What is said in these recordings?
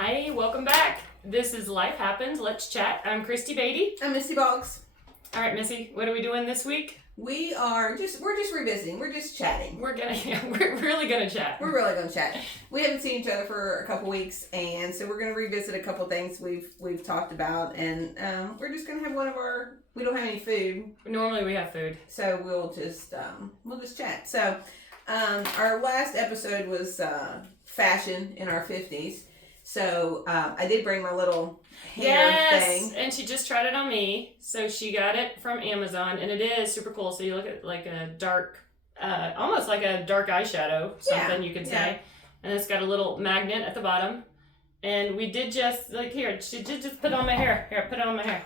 Hi, welcome back. This is Life Happens. Let's chat. I'm Christy Beatty. I'm Missy Boggs. All right, Missy, what are we doing this week? We're just revisiting. We're just chatting. We're really gonna chat. We're really gonna chat. We haven't seen each other for a couple weeks, and so we're gonna revisit a couple things we've talked about, and we're just gonna have one of our. We don't have any food. Normally we have food, so we'll just chat. So our last episode was fashion in our 50s. So I did bring my little hair thing. And she just tried it on me. So she got it from Amazon, and it is super cool. So you look at like a dark, almost like a dark eyeshadow, something you could say. And it's got a little magnet at the bottom. And we did just, like, she did just put it on my hair. Here, put it on my hair.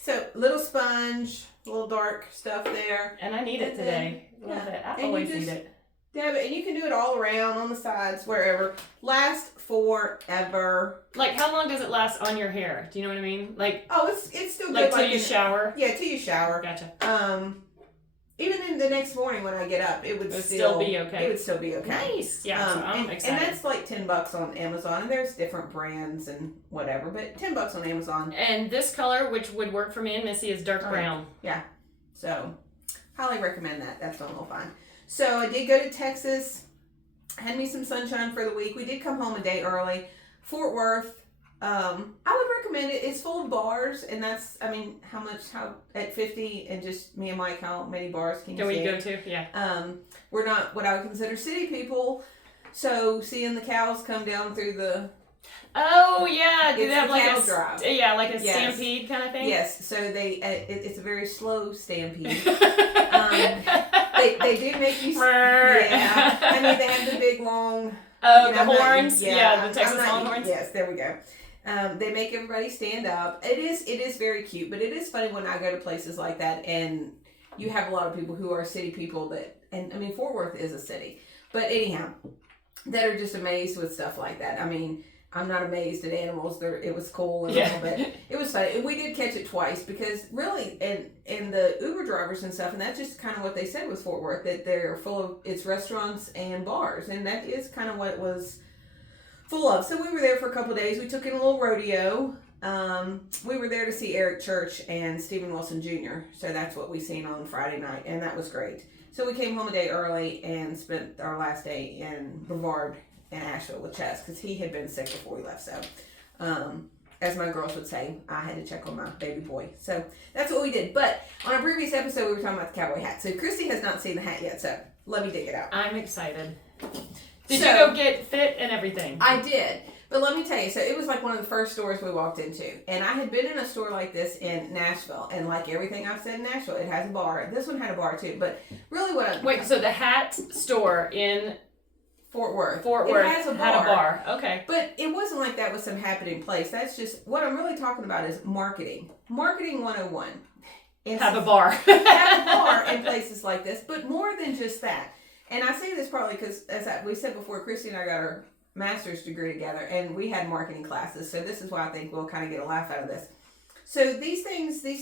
So, little sponge, little dark stuff there. And I need it today. A little bit. I always need it. Dab it, and you can do it all around, on the sides, wherever. Last forever. Like, how long does it last on your hair? Do you know what I mean? Like, oh, it's still good. Like till you shower? Yeah, till you shower. Gotcha. Even in the next morning when I get up, it would still be okay. It would still be okay. Nice. Yeah, so I'm excited. And that's like $10 on Amazon, and there's different brands and whatever, but $10 on Amazon. And this color, which would work for me and Missy, is dark brown. Yeah. So, highly recommend that. That's done all fine. So I did go to Texas, had me some sunshine for the week. We did come home a day early. Fort Worth, I would recommend it. It's full of bars, and that's, how at 50 and just me and Mike, how many bars can you we go to? Yeah. We're not what I would consider city people, so seeing the cows come down through the... Oh, yeah. Do they have like a drive. Yeah, like a stampede kind of thing? Yes, so it's a very slow stampede. They do make you... Yeah. They have the big, long... Oh, the horns? The Texas Longhorns? Yes, there we go. They make everybody stand up. It is very cute, but it is funny when I go to places like that and you have a lot of people who are city people Fort Worth is a city. But anyhow, that are just amazed with stuff like that. I'm not amazed at animals. It was cool and all, but it was funny. And we did catch it twice because really, and the Uber drivers and stuff, and that's just kind of what they said was Fort Worth, that they're full of, it's restaurants and bars. And that is kind of what it was full of. So we were there for a couple of days. We took in a little rodeo. We were there to see Eric Church and Stephen Wilson Jr. So that's what we seen on Friday night. And that was great. So we came home a day early and spent our last day in Brevard in Asheville with Chess because he had been sick before we left. So, as my girls would say, I had to check on my baby boy. So that's what we did. But on a previous episode, we were talking about the cowboy hat. So Christy has not seen the hat yet. So let me dig it out. I'm excited. Did you go get fit and everything? I did. But let me tell you, so it was like one of the first stores we walked into. And I had been in a store like this in Nashville. And like everything I've said in Nashville, it has a bar. This one had a bar too. But really Wait, so the hat store in... Fort Worth. It has a bar. Had a bar. Okay. But it wasn't like that was some happening place. That's just, what I'm really talking about is marketing. Marketing 101. Have a bar. Have a bar in places like this. But more than just that. And I say this probably because, as we said before, Christy and I got our master's degree together. And we had marketing classes. So this is why I think we'll kind of get a laugh out of this. So these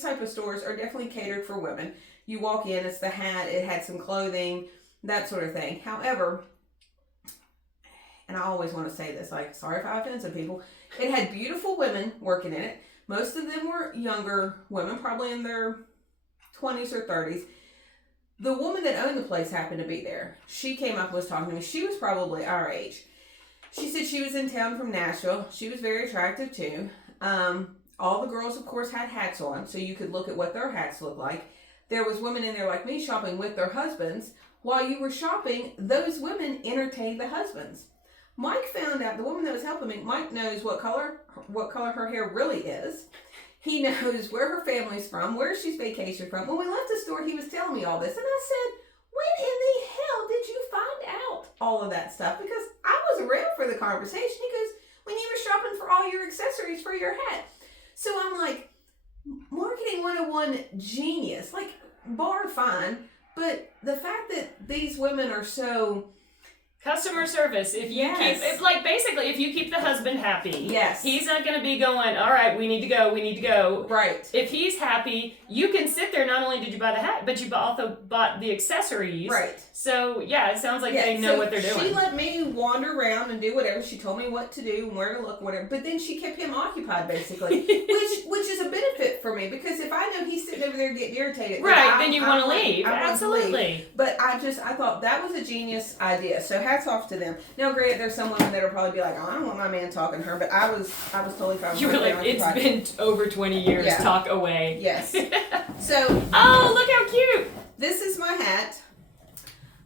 type of stores are definitely catered for women. You walk in, it's the hat. It had some clothing, that sort of thing. However... and I always want to say this, like, sorry if I offend some people, it had beautiful women working in it. Most of them were younger women, probably in their 20s or 30s. The woman that owned the place happened to be there. She came up and was talking to me. She was probably our age. She said she was in town from Nashville. She was very attractive, too. All the girls, of course, had hats on, so you could look at what their hats looked like. There was women in there like me shopping with their husbands. While you were shopping, those women entertained the husbands. Mike found out, the woman that was helping me, Mike knows what color her hair really is. He knows where her family's from, where she's vacationed from. When we left the store, he was telling me all this. And I said, when in the hell did you find out all of that stuff? Because I was around for the conversation. He goes, when you were shopping for all your accessories for your hat. So I'm like, marketing 101 genius. Like, bar fine. But the fact that these women are so... Customer service. If you Yes. keep, basically, if you keep the husband happy, Yes. he's not going to be going, all right, we need to go. Right. If he's happy, you can sit there. Not only did you buy the hat, but you also bought the accessories. Right. So, yeah, it sounds like they know what they're doing. She let me wander around and do whatever. She told me what to do and where to look, whatever. But then she kept him occupied, basically, which is a benefit for me, because if I know he's sitting over there getting irritated, right, then you want to leave. I want to Absolutely. leave. But I thought that was a genius idea. So hats off to them. Now, granted, there's some women that'll probably be like, oh, I don't want my man talking to her, but I was totally fine with You were her like, being it's occupied. been over 20 years. Yeah. Talk away. Yes. So. Oh, look how cute. This is my hat.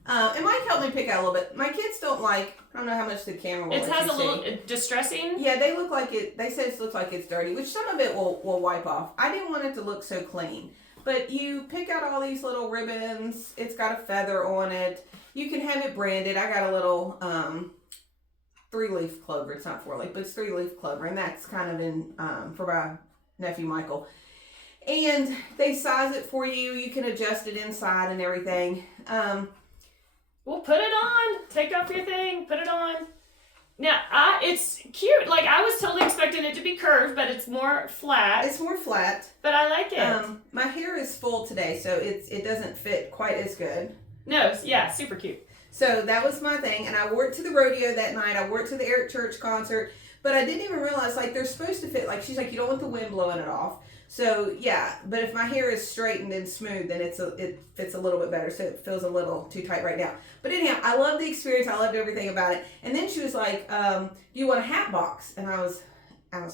And Mike helped me pick out a little bit. My kids don't like, I don't know how much the camera will It let has you a little see. distressing. Yeah, they look like it, they say it looks like it's dirty, which some of it will wipe off. I didn't want it to look so clean. But you pick out all these little ribbons. It's got a feather on it. You can have it branded. I got a little 3-leaf clover. It's not 4-leaf, but it's 3-leaf clover. And that's kind of in, for my nephew Michael. And they size it for you. You can adjust it inside and everything. Well, put it on. Take off your thing. Put it on. Now, it's cute. Like, I was totally expecting it to be curved, but it's more flat. It's more flat. But I like it. My hair is full today, so it doesn't fit quite as good. No, yeah, super cute. So that was my thing, and I wore it to the rodeo that night. I wore it to the Eric Church concert, but I didn't even realize, like, they're supposed to fit. Like, she's like, you don't want the wind blowing it off. So, yeah, but if my hair is straightened and smooth, then it fits a little bit better, so it feels a little too tight right now. But anyhow, I loved the experience. I loved everything about it. And then she was like, do you want a hat box? And I was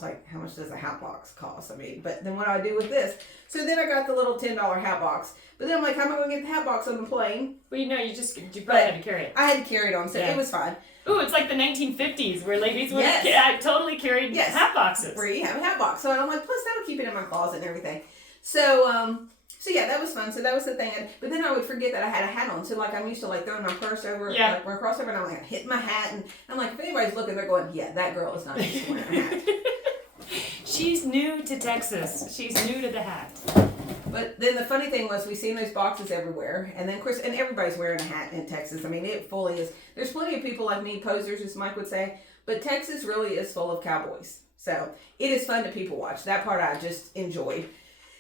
like, how much does a hat box cost? I mean, but then what do I do with this? So then I got the little $10 hat box. But then I'm like, how am I going to get the hat box on the plane? Well, you probably had to carry it. I had to carry it on, so Yeah. it was fine. Ooh, it's like the 1950s where ladies would Yes. totally carried hat boxes. Where you have a hat box. So I'm like, plus that'll keep it in my closet and everything. So yeah, that was fun. So that was the thing. But then I would forget that I had a hat on. So like I'm used to like throwing my purse over, like my crossover, and I'm like hitting my hat, and I'm like, if anybody's looking, they're going, yeah, that girl is not used to wearing a hat. She's new to Texas. She's new to the hat. But then the funny thing was, we seen those boxes everywhere, and then of course, and everybody's wearing a hat in Texas. I mean, it fully is. There's plenty of people like me, posers, as Mike would say, but Texas really is full of cowboys. So it is fun to people watch. That part I just enjoyed.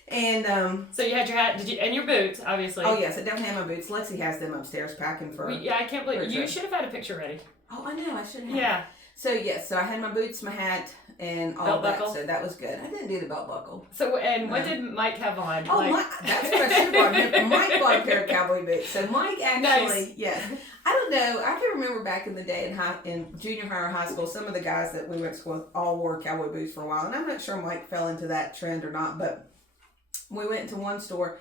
And so you had your hat, and your boots, obviously. Oh yes, I definitely have my boots. Lexi has them upstairs packing for. Yeah, I can't believe you should have had a picture ready. Oh, I know, I should have. Yeah. So yes, so I had my boots, my hat, and all of that. Belt buckle. So that was good. I didn't do the belt buckle. So what did Mike have on? Oh, that's what I should have bought. Mike bought a pair of cowboy boots. So Mike actually, Nice. yeah. I don't know. I can remember back in the day in junior high or high school, some of the guys that we went to school with all wore cowboy boots for a while, and I'm not sure Mike fell into that trend or not. But we went into one store.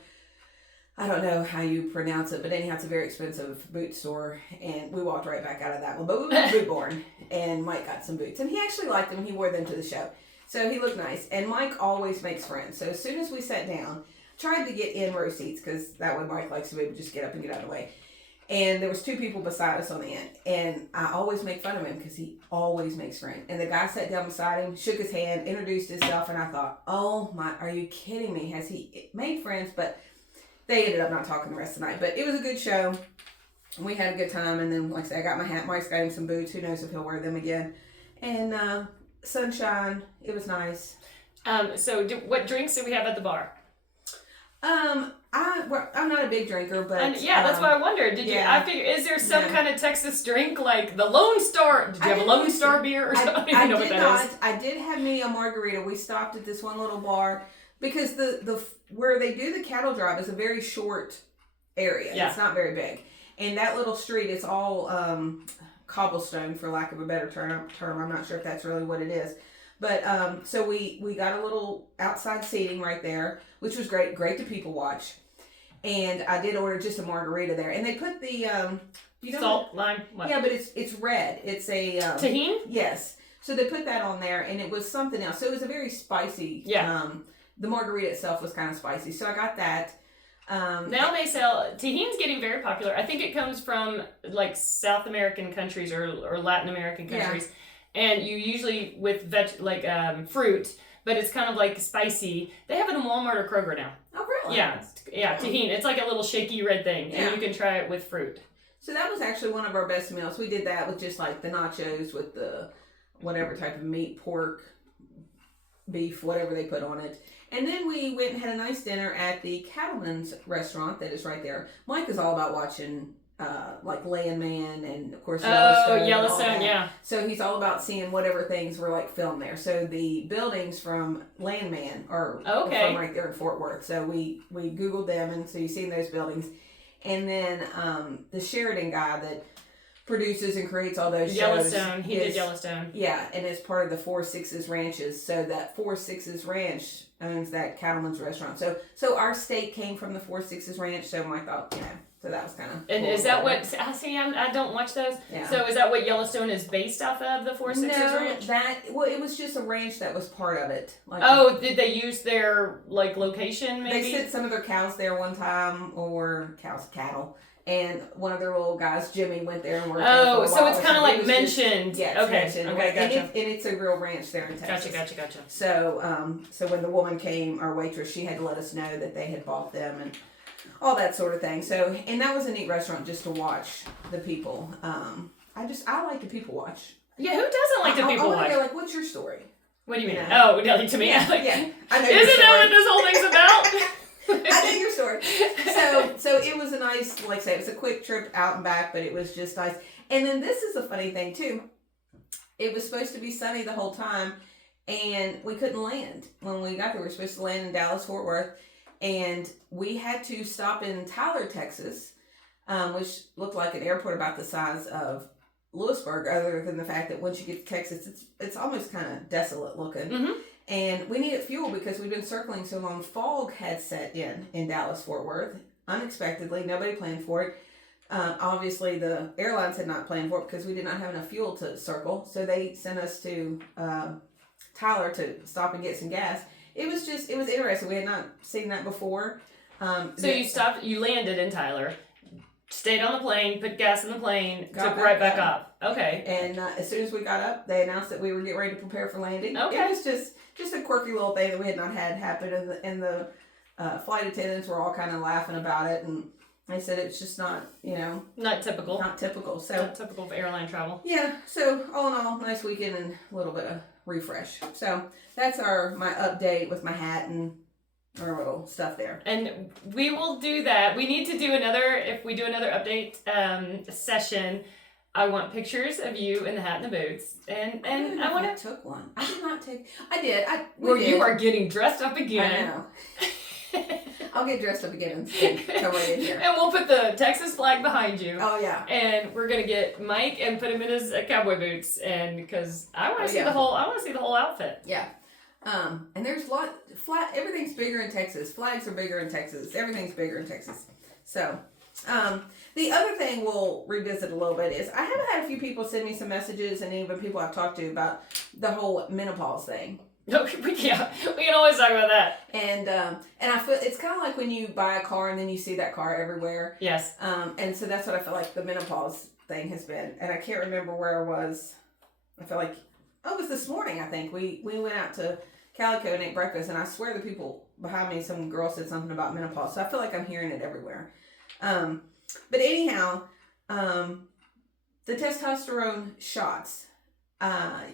I don't know how you pronounce it, but anyhow, it's a very expensive boot store, and we walked right back out of that one. But we went to Boot Barn, and Mike got some boots, and he actually liked them. He wore them to the show, so he looked nice. And Mike always makes friends. So as soon as we sat down, tried to get in row seats, because that way Mike likes to be able to just get up and get out of the way. And there was 2 people beside us on the end, and I always make fun of him because he always makes friends. And the guy sat down beside him, shook his hand, introduced himself, and I thought, oh my, are you kidding me? Has he made friends? But they ended up not talking the rest of the night. But it was a good show. We had a good time, and then, like I said, I got my hat. Mike's got him some boots. Who knows if he'll wear them again. And sunshine, it was nice. So what drinks did we have at the bar? I'm not a big drinker, but that's why I wondered. Did you? I figure, is there some kind of Texas drink like the Lone Star? Did you have a Lone Star beer or something? I don't even know what that is. I did have me a margarita. We stopped at this one little bar because the where they do the cattle drive is a very short area. Yeah. It's not very big, and that little street is all cobblestone, for lack of a better term. I'm not sure if that's really what it is. But so we got a little outside seating right there, which was great to people watch. And I did order just a margarita there, and they put the salt, lime. What? Yeah, but it's red. It's a tahini. Yes, so they put that on there, and it was something else. So it was a very spicy. Yeah. The margarita itself was kind of spicy, so I got that. Now they sell tahini's getting very popular. I think it comes from like South American countries or Latin American countries. Yeah. And you usually with fruit, but it's kind of like spicy. They have it in Walmart or Kroger now. Oh, really? Yeah, tahini. It's like a little shaky red thing, and you can try it with fruit. So that was actually one of our best meals. We did that with just like the nachos with the whatever type of meat, pork, beef, whatever they put on it. And then we went and had a nice dinner at the Cattleman's restaurant that is right there. Mike is all about watching like Landman and of course Yellowstone. Oh, Yellowstone, yeah. So he's all about seeing whatever things were like filmed there. So the buildings from Landman are from right there in Fort Worth. So we Googled them, and so you've seen those buildings. And then the Sheridan guy that produces and creates all those Yellowstone. shows. He did Yellowstone. Yeah, and it's part of the 4 Sixes Ranches. So that 4 Sixes Ranch owns that Cattleman's restaurant. So our steak came from the 4 Sixes Ranch. So I thought, so that was kind of. And cool. is that what? See, I don't watch those. Yeah. So is that what Yellowstone is based off of? The 4 Sixes Ranch? It was just a ranch that was part of it. Like, did they use their like location? Maybe they sent some of their cows there one time, or cattle. And one of their little guys, Jimmy, went there and worked there for a while. So it's kind of like mentioned. It's okay. mentioned. Okay, gotcha. And it's a real ranch there in Texas. Gotcha. So, so when the woman came, our waitress, she had to let us know that they had bought them and all that sort of thing. So, and that was a neat restaurant just to watch the people. I like to people watch. Yeah, who doesn't like to people watch? Go, like, what's your story? What do you mean? Oh, like to me? Yeah, like, yeah. I know. Isn't that what this whole thing's about? I know your story. So it was a nice, like I say, it was a quick trip out and back, but it was just nice. And then this is a funny thing too. It was supposed to be sunny the whole time, and we couldn't land when we got there. We were supposed to land in Dallas, Fort Worth, and we had to stop in Tyler, Texas, which looked like an airport about the size of Lewisburg, other than the fact that once you get to Texas, it's almost kind of desolate looking. Mm-hmm. And we needed fuel because we've been circling so long. Fog had set in Dallas, Fort Worth, unexpectedly. Nobody planned for it. Obviously, the airlines had not planned for it because we did not have enough fuel to circle. So they sent us to Tyler to stop and get some gas. It was interesting. We had not seen that before. So you landed in Tyler, stayed on the plane, put gas in the plane, took back right back up. up. Okay. And as soon as we got up, they announced that we were getting ready to prepare for landing. Okay. It was just a quirky little thing that we had not had happen, and the flight attendants were all kind of laughing about it, and they said it's just not, not typical. Not typical. So not typical of airline travel. Yeah. So all in all, nice weekend and a little bit of refresh. So that's my update with my hat and our little stuff there. And we will do that. We need to do if we do another update session, I want pictures of you in the hat and the boots. And I want to took one. I did not take. I did. You are getting dressed up again. I know. I'll get dressed up again and come right in here. And we'll put the Texas flag behind you. Oh yeah. And we're gonna get Mike and put him in his cowboy boots, and because I want to see the whole. I want to see the whole outfit. Yeah. And there's everything's bigger in Texas. Flags are bigger in Texas. Everything's bigger in Texas. So, the other thing we'll revisit a little bit is I have had a few people send me some messages, and even people I've talked to about the whole menopause thing. We can always talk about that. And I feel it's kind of like when you buy a car and then you see that car everywhere. Yes. And so that's what I feel like the menopause thing has been. And I can't remember where I was. I feel like it was this morning. I think we went out to Calico and ate breakfast, and I swear the people behind me, some girl said something about menopause. So I feel like I'm hearing it everywhere. But anyhow, the testosterone shots.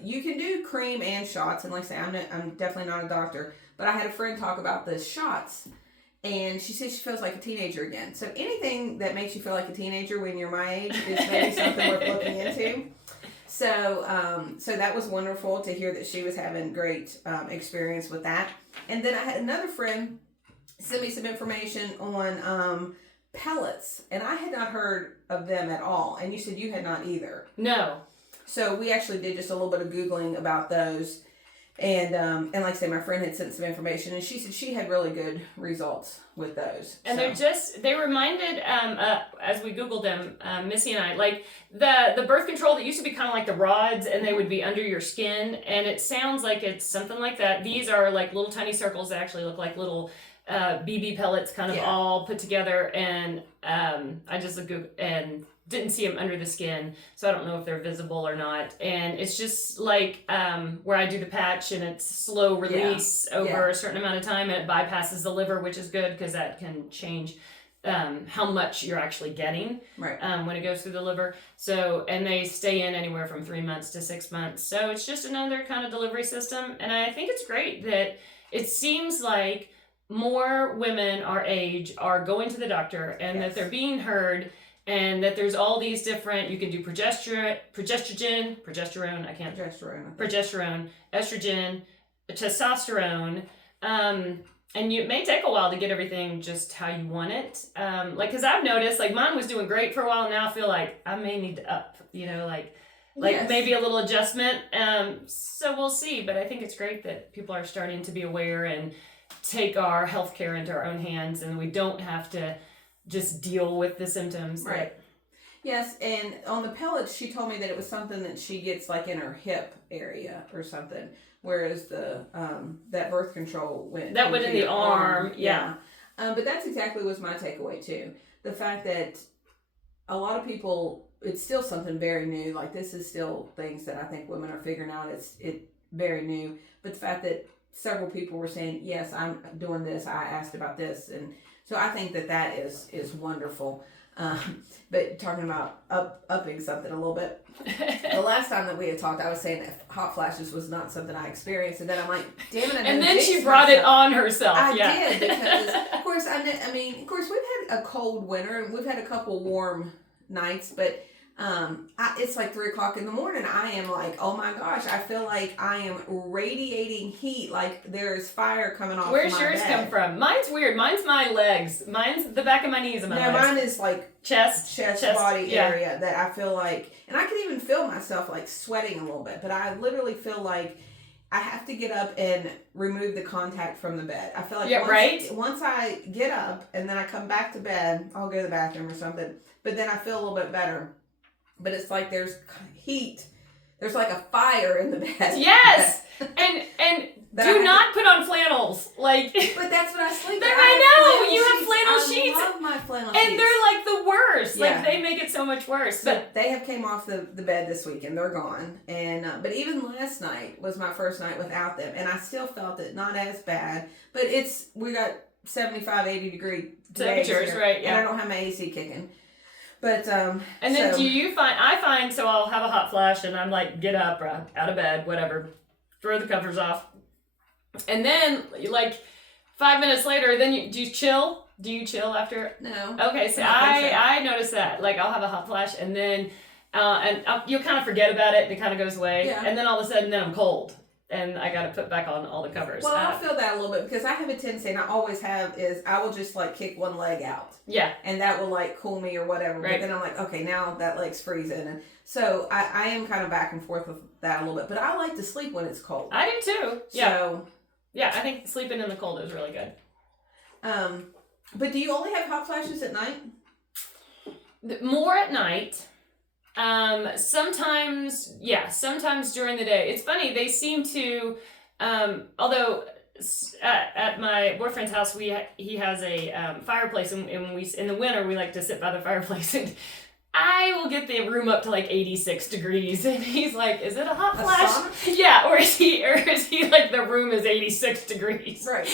You can do cream and shots, and like I say, I'm definitely not a doctor, but I had a friend talk about the shots, and she said she feels like a teenager again. So anything that makes you feel like a teenager when you're my age is maybe something worth looking into. So, so that was wonderful to hear that she was having great experience with that. And then I had another friend send me some information on pellets, and I had not heard of them at all. And you said you had not either. No. So we actually did just a little bit of Googling about those. And like I say, my friend had sent some information, and she said she had really good results with those. And they reminded, as we Googled them, Missy and I, like the birth control that used to be kind of like the rods, and they would be under your skin, and it sounds like it's something like that. These are like little tiny circles that actually look like little BB pellets kind of all put together, and I just looked and didn't see them under the skin, so I don't know if they're visible or not. And it's just like where I do the patch, and it's slow release over a certain amount of time, and it bypasses the liver, which is good because that can change how much you're actually getting Right. When it goes through the liver. So, and they stay in anywhere from 3 months to 6 months. So it's just another kind of delivery system. And I think it's great that it seems like more women our age are going to the doctor, and that they're being heard, and that there's all these different, you can do progesterone, estrogen, testosterone, and it may take a while to get everything just how you want it. Like, cause I've noticed, like, mine was doing great for a while. Now I feel like I may need to up, like maybe a little adjustment. So we'll see. But I think it's great that people are starting to be aware and take our healthcare into our own hands, and we don't have to just deal with the symptoms. Right. Yes, and on the pellets, she told me that it was something that she gets like in her hip area or something, whereas the that birth control went in the arm. Yeah. But that's exactly was my takeaway too. The fact that a lot of people, it's still something very new. Like, this is still things that I think women are figuring out. It's very new. But the fact that several people were saying, yes, I'm doing this, I asked about this, and so I think that is wonderful. But talking about upping something a little bit, the last time that we had talked, I was saying that hot flashes was not something I experienced, and then I'm like, damn it! And then she brought it on herself. I did, because of course we've had a cold winter and we've had a couple warm nights, but it's like 3:00 in the morning. I am like, oh my gosh, I feel like I am radiating heat. Like, there's fire coming off. Where's my yours bed. come from? Mine's weird. Mine's my legs. Mine's the back of my knees and my legs. Mine is like chest body area that I feel like, and I can even feel myself like sweating a little bit. But I literally feel like I have to get up and remove the contact from the bed. I feel like once I get up and then I come back to bed, I'll go to the bathroom or something. But then I feel a little bit better. But it's like there's heat. There's like a fire in the bed. Yes! and do not put on flannels. Like, but that's what I sleep in. I know! You have flannel sheets. I love my flannel sheets. And they're like the worst. Yeah. Like, they make it so much worse. But they have came off the bed this weekend. They're gone. And but even last night was my first night without them. And I still felt it not as bad. But we got 75, 80 degree temperatures, right? Yeah. And I don't have my AC kicking. But and then I find so I'll have a hot flash and I'm like, get up, out of bed, whatever, throw the covers off, and then like 5 minutes later, then do you chill? Do you chill after? No. Okay, so I notice that, like, I'll have a hot flash and then you'll kind of forget about it and it kind of goes away, and then all of a sudden then I'm cold. And I got to put back on all the covers. Well, I feel that a little bit because I have a tendency, and I always have, is I will just like kick one leg out. Yeah. And that will like cool me or whatever. Right. But then I'm like, okay, now that leg's freezing. And so I am kind of back and forth with that a little bit. But I like to sleep when it's cold. I do too. Yeah. So, yeah, I think sleeping in the cold is really good. But do you only have hot flashes at night? More at night. Sometimes during the day. It's funny, they seem to, although at my boyfriend's house, he has a fireplace, and we in the winter we like to sit by the fireplace, and I will get the room up to like 86 degrees, and he's like, "Is it a hot flash?" Yeah, or is he like the room is 86 degrees? Right.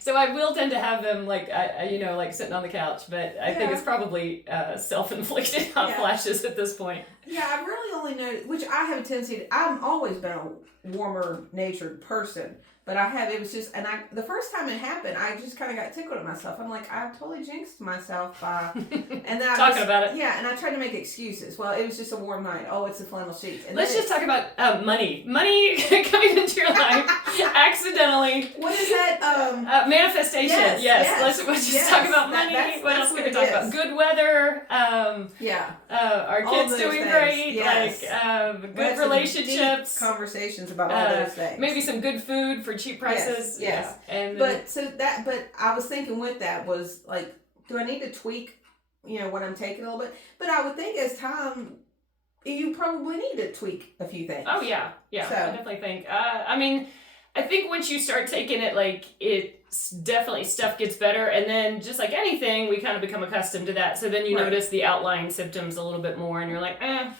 So I will tend to have them like like sitting on the couch, but I think it's probably self-inflicted hot flashes at this point. Yeah, I really only know, which I have a tendency to, I've always been a warmer natured person. But it was just, and the first time it happened, I just kind of got tickled at myself. I'm like, I totally jinxed myself by, and then talking about it. Yeah, and I tried to make excuses. Well, it was just a warm night. Oh, it's the flannel sheets. And let's just talk about money coming into your life accidentally. What is that? Manifestation. Yes. Let's just talk about money. What else can we talk about? Good weather. Our kids doing great. Yes. Like good relationships. Conversations about all those things. Maybe some good food for cheap prices. Yes. Yeah. And but I was thinking with that was like, do I need to tweak, what I'm taking a little bit? But I would think as time, you probably need to tweak a few things. Oh yeah. So, I definitely think. I think once you start taking it, like, it's definitely stuff gets better, and then just like anything, we kind of become accustomed to that. So then you notice the outlying symptoms a little bit more, and you're like, I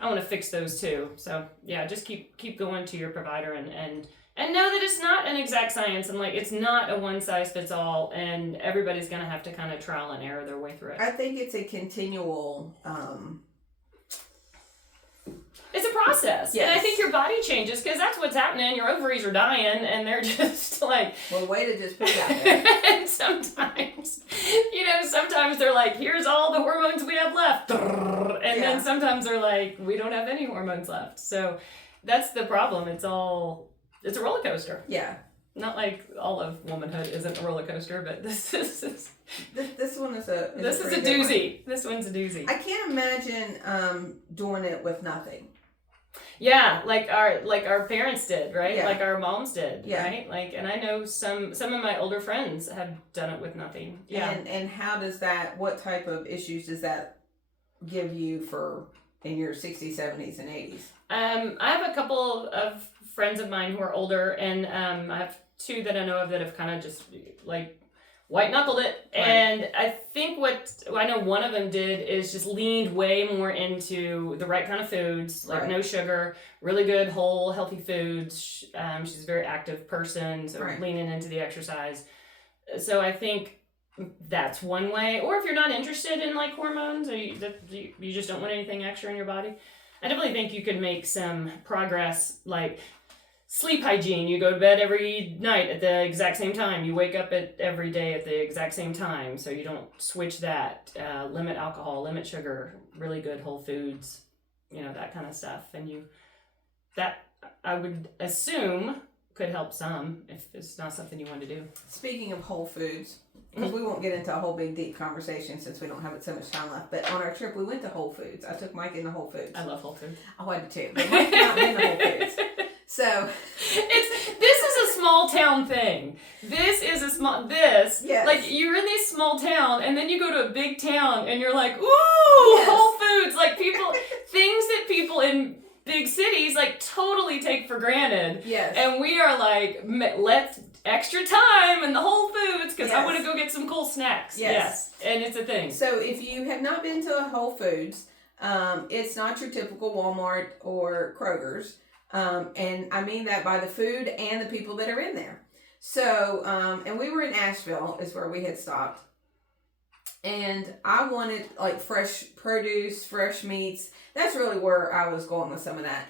want to fix those too. So yeah, just keep going to your provider and And know that it's not an exact science, and like it's not a one size fits all, and everybody's gonna have to kind of trial and error their way through it. I think it's a continual. It's a process. Yes. And I think your body changes because that's what's happening. Your ovaries are dying and they're just like. Well, way to just put it out there. And sometimes, sometimes they're like, here's all the hormones we have left. And then sometimes they're like, we don't have any hormones left. So that's the problem. It's a roller coaster. Yeah. Not like all of womanhood isn't a roller coaster, but this one is a. This is a doozy. This one's a doozy. I can't imagine doing it with nothing. Yeah, like our parents did, right? Yeah. Like our moms did, yeah. right? Like, and I know some of my older friends have done it with nothing. Yeah. And how does that? What type of issues does that give you in your 60s, 70s, and 80s? I have a couple of friends of mine who are older, and I have two that I know of that have kind of just like white knuckled it. Right. And I think what I know one of them did is just leaned way more into the right kind of foods, like no sugar, really good whole healthy foods. She's a very active person, so leaning into the exercise. So I think that's one way. Or if you're not interested in like hormones, or you just don't want anything extra in your body, I definitely think you could make some progress, like sleep hygiene. You go to bed every night at the exact same time. You wake up every day at the exact same time, so you don't switch that. Limit alcohol, limit sugar, really good whole foods, that kind of stuff. And that I would assume could help some if it's not something you want to do. Speaking of whole foods, because we won't get into a whole big deep conversation since we don't have so much time left, but on our trip we went to Whole Foods. I took Mike into Whole Foods. I love Whole Foods. Oh, I did too. But Mike's not been to Whole Foods. So this is a small town thing. Like you're in this small town and then you go to a big town and you're like, ooh, Whole Foods. Like things that people in big cities like totally take for granted. Yes. And we are like, let's extra time in the Whole Foods because I want to go get some cool snacks. Yes. And it's a thing. So if you have not been to a Whole Foods, it's not your typical Walmart or Kroger's. And I mean that by the food and the people that are in there. So, and we were in Asheville is where we had stopped. And I wanted like fresh produce, fresh meats. That's really where I was going with some of that.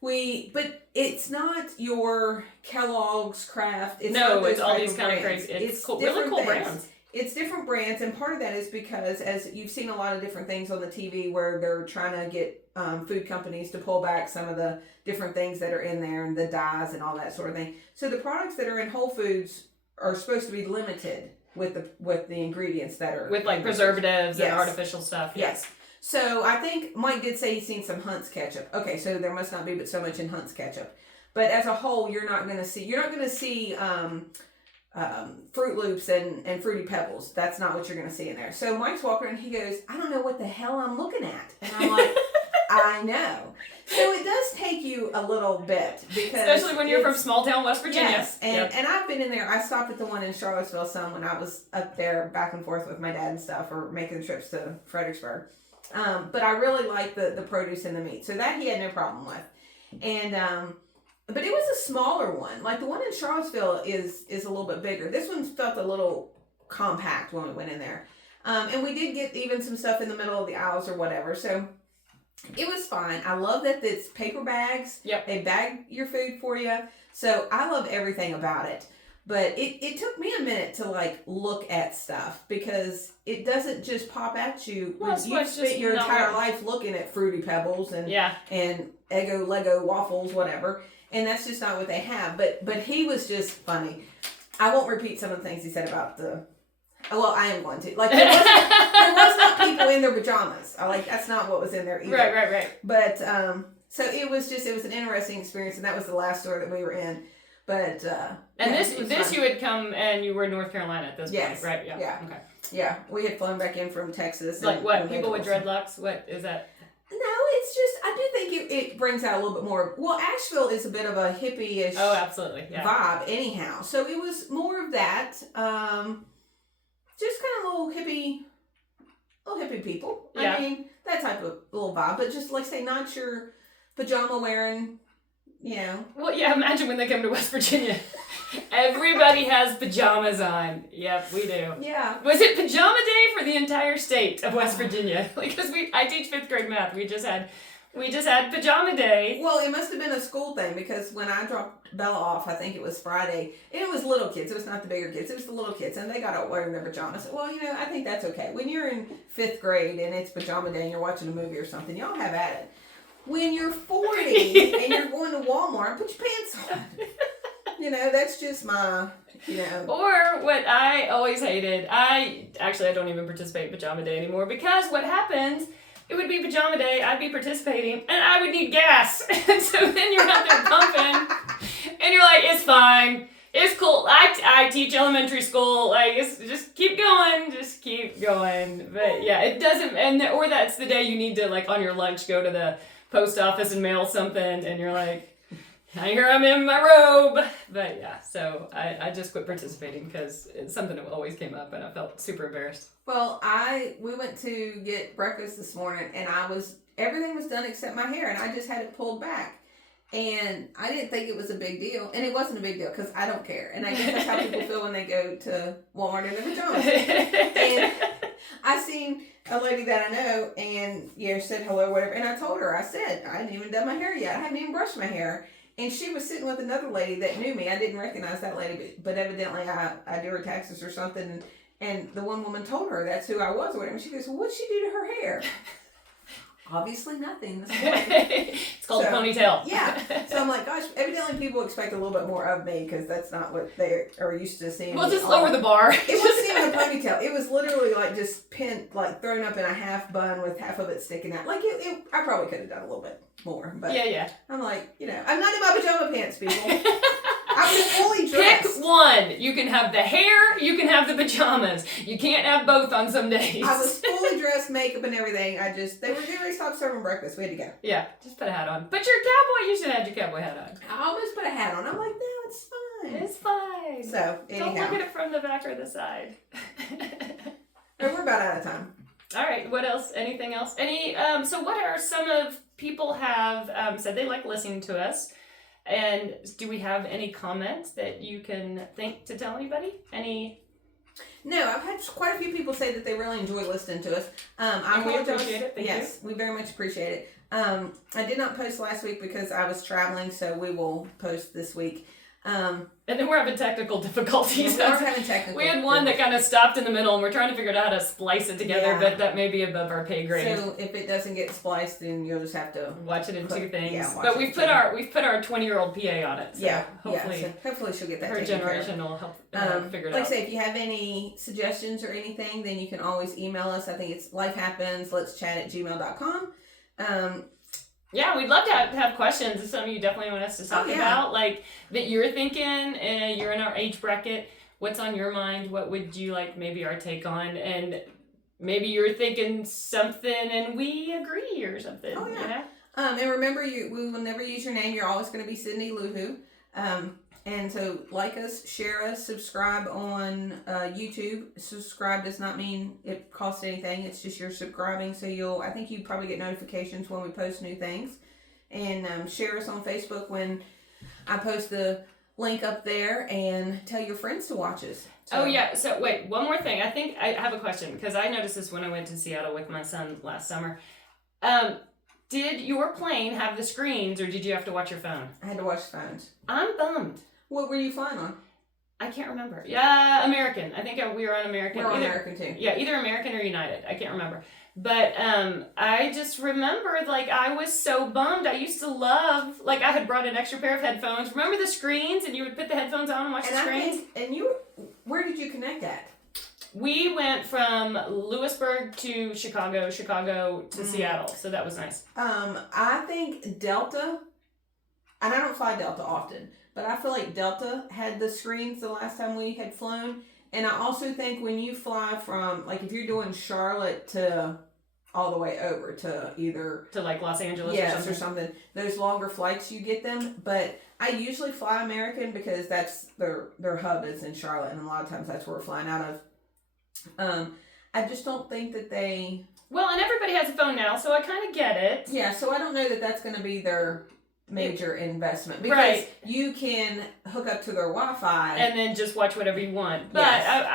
But it's not your Kellogg's Kraft. It's all these kind of crazy. It's cool, really cool brands. It's different brands, and part of that is because as you've seen a lot of different things on the TV where they're trying to get food companies to pull back some of the different things that are in there and the dyes and all that sort of thing. So the products that are in Whole Foods are supposed to be limited with the ingredients that are with like preservatives and artificial stuff. Yes. So I think Mike did say he's seen some Hunt's ketchup. Okay, so there must not be but so much in Hunt's ketchup. But as a whole, you're not going to see Fruit Loops and Fruity Pebbles. That's not what you're going to see in there. So Mike's walking and he goes, I don't know what the hell I'm looking at. And I'm like, I know. So it does take you a little bit because especially when you're from small town West Virginia. Yes, and I've been in there. I stopped at the one in Charlottesville some when I was up there back and forth with my dad and stuff, or making trips to Fredericksburg. But I really like the produce and the meat, so that he had no problem with. And but it was a smaller one. Like the one in Charlottesville is a little bit bigger. This one felt a little compact when we went in there. And we did get even some stuff in the middle of the aisles or whatever. So it was fine. I love that it's paper bags. Yep. They bag your food for you. So I love everything about it. But it took me a minute to like look at stuff because it doesn't just pop at you. You spent your entire life looking at Fruity Pebbles and Eggo Lego waffles, whatever. And that's just not what they have. But he was just funny. I won't repeat some of the things he said about well, I am going to. Like there was not people in their pajamas. That's not what was in there either. Right. But so it was an interesting experience, and that was the last store that we were in. But and this you had come and you were in North Carolina at this point, right? Yeah. Okay. Yeah, we had flown back in from Texas. Like what? People with dreadlocks? What is that? No, it's just I do think it brings out a little bit more. Well, Asheville is a bit of a hippie-ish vibe, anyhow. So it was more of that. Just kind of little hippie people. Yeah. I mean, that type of little vibe, but just like say, not your pajama wearing Well, yeah, imagine when they come to West Virginia. Everybody has pajamas on. Yep, we do. Yeah. Was it pajama day for the entire state of West Virginia? Because I teach 5th grade math. We just had pajama day. Well, it must have been a school thing because when I dropped Bella off, I think it was Friday, and it was little kids. It was not the bigger kids. It was the little kids, and they got out wearing their pajamas. Well, I think that's okay. When you're in 5th grade and it's pajama day and you're watching a movie or something, y'all have at it. When you're 40 and you're going to Walmart, put your pants on. That's just my, Or what I always hated, I don't even participate in pajama day anymore because what happens, it would be pajama day, I'd be participating, and I would need gas. And so then you're out there pumping, and you're like, it's fine. It's cool. I teach elementary school. Like, just keep going. But yeah, it doesn't, or that's the day you need to, like, on your lunch, go to the post office and mail something, and you're like, here I'm in my robe. But yeah, so I just quit participating because it's something that always came up and I felt super embarrassed. Well, we went to get breakfast this morning and everything was done except my hair and I just had it pulled back. And I didn't think it was a big deal. And it wasn't a big deal because I don't care. And I guess that's how people feel when they go to Walmart in their pajamas. And I seen a lady that I know and said hello, whatever. And I told her, I said, I hadn't even done my hair yet. I hadn't even brushed my hair. And she was sitting with another lady that knew me. I didn't recognize that lady, but evidently I do her taxes or something. And the one woman told her that's who I was or whatever. And she goes, well, what'd she do to her hair? Obviously nothing. It's called a ponytail. Yeah. So I'm like, gosh, evidently people expect a little bit more of me because that's not what they are used to seeing. Well, just lower the bar. It wasn't even a ponytail. It was literally like just pinned, like thrown up in a half bun with half of it sticking out. Like I probably could have done a little bit more. But yeah. I'm like, I'm not in my pajama pants, people. I was fully dressed. Pick one. You can have the hair, you can have the pajamas. You can't have both on some days. I was fully dressed, makeup and everything. They were getting ready to stop serving breakfast. We had to go. Yeah, just put a hat on. But you should have your cowboy hat on. I almost put a hat on. I'm like, no, it's fine. It's fine. So, anyhow. Don't look at it from the back or the side. We're about out of time. All right, what else? Anything else? So what are some of people have said they like listening to us? And do we have any comments that you can think to tell anybody? No, I've had quite a few people say that they really enjoy listening to us. I we appreciate it. Thank you. We very much appreciate it. I did not post last week because I was traveling, so we will post this week. And then we're having technical difficulties. We are having technical. We had one that kind of stopped in the middle, and we're trying to figure out how to splice it together, but that may be above our pay grade. So if it doesn't get spliced, then you'll just have to watch it in two things. Yeah, but we've put our 20-year-old PA on it. So hopefully she'll get that. Her generation will help figure it out. Like I say, if you have any suggestions or anything, then you can always email us. I think it's lifehappens.letschat@gmail.com. Yeah, we'd love to have questions. It's something you definitely want us to talk about, like that you're thinking, you're in our age bracket. What's on your mind? What would you like maybe our take on? And maybe you're thinking something and we agree or something. Oh, yeah. And remember, we will never use your name. You're always going to be Sydney Luhu. And so like us, share us, subscribe on YouTube. Subscribe does not mean it costs anything. It's just you're subscribing. So I think you probably get notifications when we post new things. And share us on Facebook when I post the link up there, and tell your friends to watch us. So. Oh yeah. So wait, one more thing. I think I have a question because I noticed this when I went to Seattle with my son last summer. Did your plane have the screens or did you have to watch your phone? I had to watch phones. I'm bummed. What were you flying on? I can't remember. Yeah, American. I think we were on American. We're on American too. Yeah, either American or United. I can't remember. But I just remembered, like, I was so bummed. I used to love, like, I had brought an extra pair of headphones. Remember the screens? And you would put the headphones on and watch the screens? Where did you connect at? We went from Lewisburg to Chicago to Seattle. So that was nice. I think Delta, and I don't fly Delta often, but I feel like Delta had the screens the last time we had flown. And I also think when you fly from, like, if you're doing Charlotte to all the way over to either... to, like, Los Angeles or something. Those longer flights, you get them. But I usually fly American because that's their hub is in Charlotte. And a lot of times that's where we're flying out of. I just don't think that they... Well, and everybody has a phone now, so I kind of get it. Yeah, so I don't know that that's going to be their major investment because Right. you can hook up to their Wi-Fi and then just watch whatever you want. But Yes.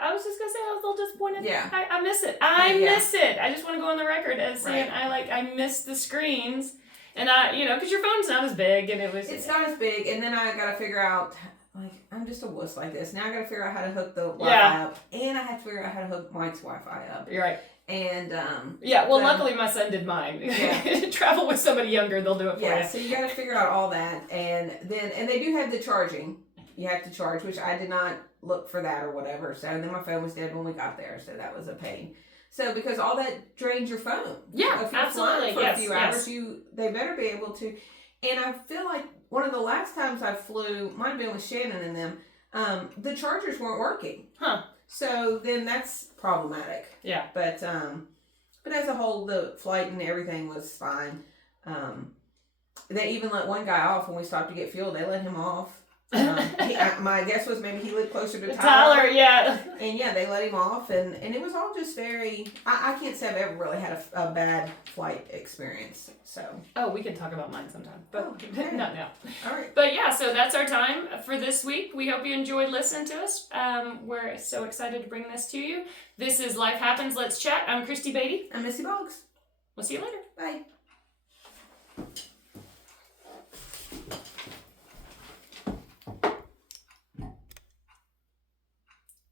I was just gonna say I was a little disappointed. Yeah. I miss it. I Yeah. miss it. I just want to go on the record as saying I miss the screens, and because your phone's not as big, and it's not as big. And then I gotta figure out, like, I'm just a wuss like this. Now I gotta figure out how to hook the Wi-Fi up, and I have to figure out how to hook Mike's Wi-Fi up. You're right. And well, then- luckily my son did mine. Yeah. Travel with somebody younger, they'll do it for yeah, you. so you gotta figure out all that, and they do have the charging. You have to charge, which I did not look for that or whatever. So and then my phone was dead when we got there, so that was a pain. So because all that drains your phone. Yeah, if you're absolutely. flying for Yes, a few yes. hours, they better be able to. And I feel like one of the last times I flew might have been with Shannon and them. The chargers weren't working. Huh. So then that's problematic. Yeah. But as a whole, the flight and everything was fine. They even let one guy off when we stopped to get fuel. They let him off. My guess was maybe he lived closer to Tyler, yeah. And yeah, they let him off, and it was all just very. I can't say I've ever really had a bad flight experience. So. Oh, we can talk about mine sometime, but okay. not now. All right. But yeah, so that's our time for this week. We hope you enjoyed listening to us. We're so excited to bring this to you. This is Life Happens, Let's Chat. I'm Christy Beatty. I'm Missy Boggs. We'll see you later. Bye.